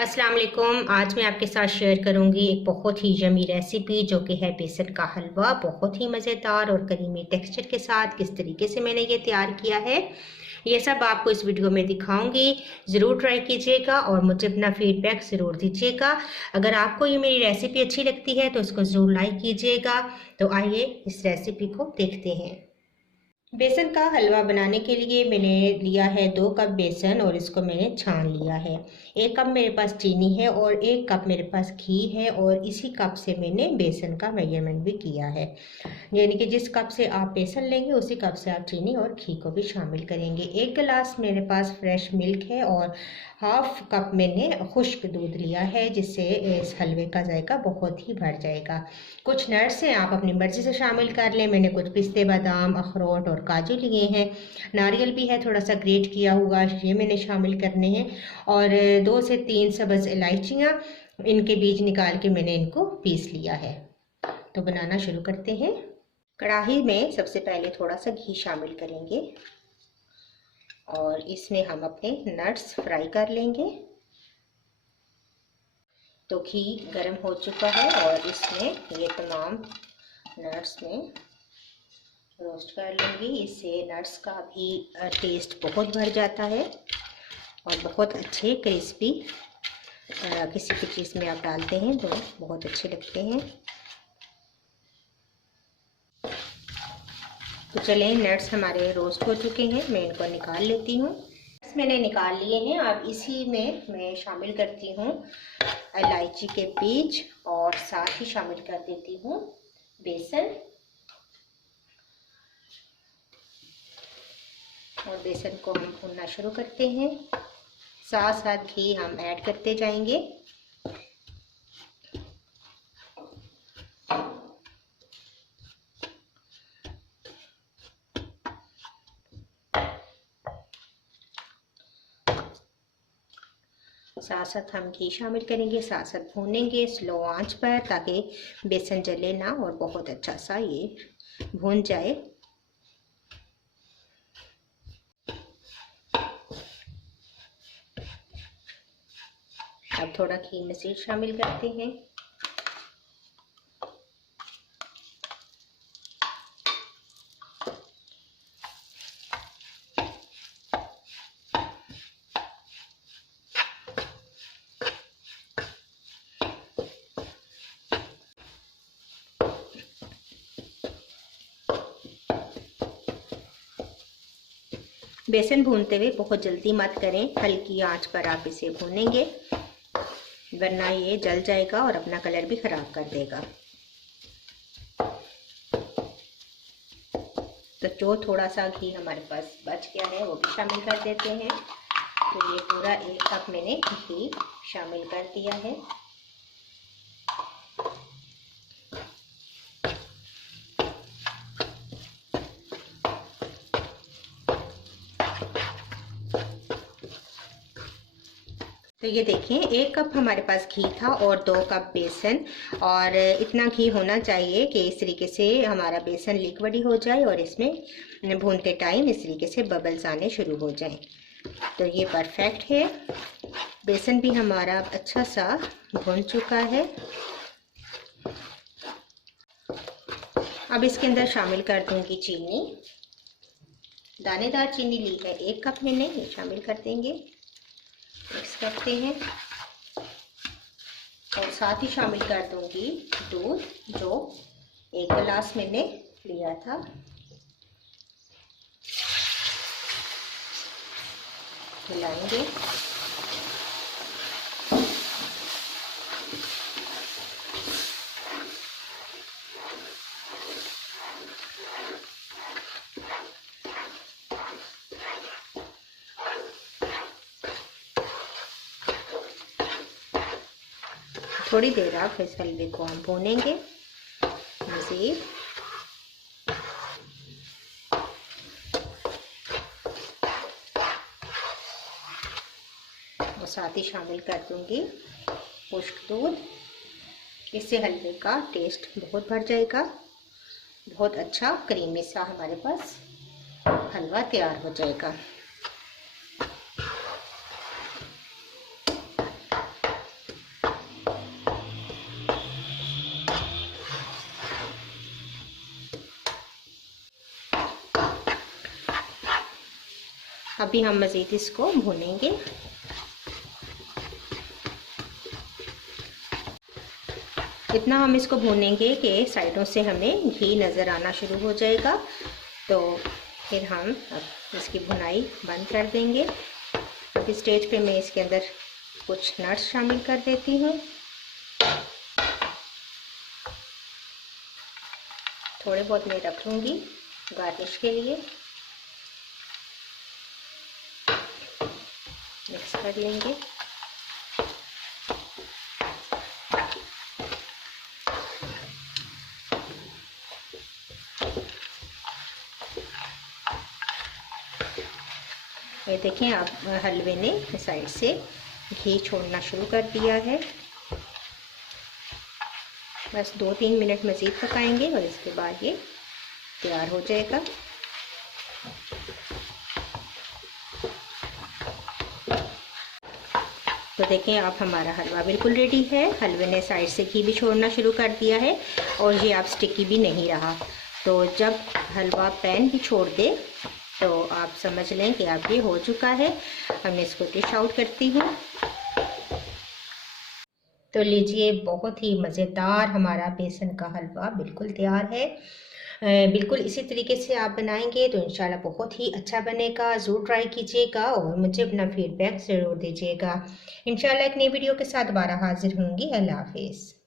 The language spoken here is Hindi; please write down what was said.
अस्सलाम वालेकुम। आज मैं आपके साथ शेयर करूंगी एक बहुत ही यमी रेसिपी जो कि है बेसन का हलवा। बहुत ही मज़ेदार और करीमी टेक्सचर के साथ किस तरीके से मैंने ये तैयार किया है ये सब आपको इस वीडियो में दिखाऊंगी। ज़रूर ट्राई कीजिएगा और मुझे अपना फीडबैक ज़रूर दीजिएगा। अगर आपको ये मेरी रेसिपी अच्छी लगती है तो इसको ज़रूर लाइक कीजिएगा। तो आइए इस रेसिपी को देखते हैं। बेसन का हलवा बनाने के लिए मैंने लिया है 2 कप बेसन और इसको मैंने छान लिया है। 1 कप मेरे पास चीनी है और 1 कप मेरे पास घी है और इसी कप से मैंने बेसन का मेजरमेंट भी किया है। यानी कि जिस कप से आप बेसन लेंगे उसी कप से आप चीनी और घी को भी शामिल करेंगे। 1 गिलास मेरे पास फ्रेश मिल्क है और हाफ कप मैंने खुश्क दूध लिया है, जिससे इस हलवे का जायका बहुत ही बढ़ जाएगा। कुछ नट्स हैं, आप अपनी मर्ज़ी से शामिल कर लें। मैंने कुछ पिस्ते, बादाम, अखरोट और काजू लिए हैं। नारियल भी है थोड़ा सा ग्रेट किया हुआ, ये मैंने शामिल करने हैं। और 2 से 3 सब्ज़ इलायचियाँ, इनके बीज निकाल के मैंने इनको पीस लिया है। तो बनाना शुरू करते हैं। कढ़ाई में सबसे पहले थोड़ा सा घी शामिल करेंगे और इसमें हम अपने नट्स फ्राई कर लेंगे। तो घी गर्म हो चुका है और इसमें ये तमाम नट्स में रोस्ट कर लूँगी। इससे नट्स का भी टेस्ट बहुत बढ़ जाता है और बहुत अच्छे क्रिस्पी किसी भी चीज़ में आप डालते हैं तो बहुत अच्छे लगते हैं। तो चलें, नट्स हमारे रोस्ट हो चुके हैं, मैं इनको निकाल लेती हूँ। नट्स मैंने निकाल लिए हैं। अब इसी में मैं शामिल करती हूँ इलायची के बीज और साथ ही शामिल कर देती हूँ बेसन। और बेसन को हम भूनना शुरू करते हैं, साथ साथ घी हम ऐड करते जाएंगे। साथ साथ हम घी शामिल करेंगे, साथ साथ भूनेंगे स्लो आंच पर, ताकि बेसन जले ना और बहुत अच्छा सा ये भून जाए। अब थोड़ा घी मज़ीद शामिल करते हैं। बेसन भूनते हुए बहुत जल्दी मत करें, हल्की आंच पर आप इसे भूनेंगे, वरना ये जल जाएगा और अपना कलर भी ख़राब कर देगा। तो जो थोड़ा सा घी हमारे पास बच गया है वो भी शामिल कर देते हैं। तो ये पूरा 1 कप मैंने घी शामिल कर दिया है। तो ये देखें, 1 कप हमारे पास घी था और 2 कप बेसन, और इतना घी होना चाहिए कि इस तरीके से हमारा बेसन लिक्विड हो जाए और इसमें भूनते टाइम इस तरीके से बबल्स आने शुरू हो जाएं। तो ये परफेक्ट है। बेसन भी हमारा अच्छा सा भून चुका है। अब इसके अंदर शामिल कर दूंगी चीनी। दानेदार चीनी ली है 1 कप मैंने, ये शामिल कर देंगे, मिक्स करते हैं। और साथ ही शामिल कर दूंगी दूध, जो 1 गिलास मैंने लिया था। मिलाएंगे। थोड़ी देर आप इस हलवे को हम भूनेंगे मज़ीद। और साथ ही शामिल कर दूंगी खुश्क दूध। इससे हलवे का टेस्ट बहुत बढ़ जाएगा, बहुत अच्छा क्रीमी सा हमारे पास हलवा तैयार हो जाएगा। अभी हम मज़ीद इसको भूनेंगे। इतना हम इसको भूनेंगे कि साइडों से हमें घी नज़र आना शुरू हो जाएगा, तो फिर हम अब इसकी भुनाई बंद कर देंगे। अब इस स्टेज पे मैं इसके अंदर कुछ नट्स शामिल कर देती हूँ। थोड़े बहुत मैं रख लूँगी गार्निश के लिए। मिक्स कर लेंगे। ये देखें, अब हलवे ने साइड से घी छोड़ना शुरू कर दिया है। बस 2-3 मिनट मज़ीद पकाएंगे और इसके बाद ये तैयार हो जाएगा। तो देखें, अब हमारा हलवा बिल्कुल रेडी है। हलवे ने साइड से घी भी छोड़ना शुरू कर दिया है और ये अब स्टिकी भी नहीं रहा। तो जब हलवा पैन भी छोड़ दे तो आप समझ लें कि अब ये हो चुका है। अब मैं इसको डिश आउट करती हूँ। तो लीजिए, बहुत ही मज़ेदार हमारा बेसन का हलवा बिल्कुल तैयार है। बिल्कुल इसी तरीके से आप बनाएंगे तो इंशाल्लाह बहुत ही अच्छा बनेगा। ज़रूर ट्राई कीजिएगा और मुझे अपना फीडबैक ज़रूर दीजिएगा। इंशाल्लाह एक नई वीडियो के साथ दोबारा हाजिर होंगी। अल्लाह हाफिज़।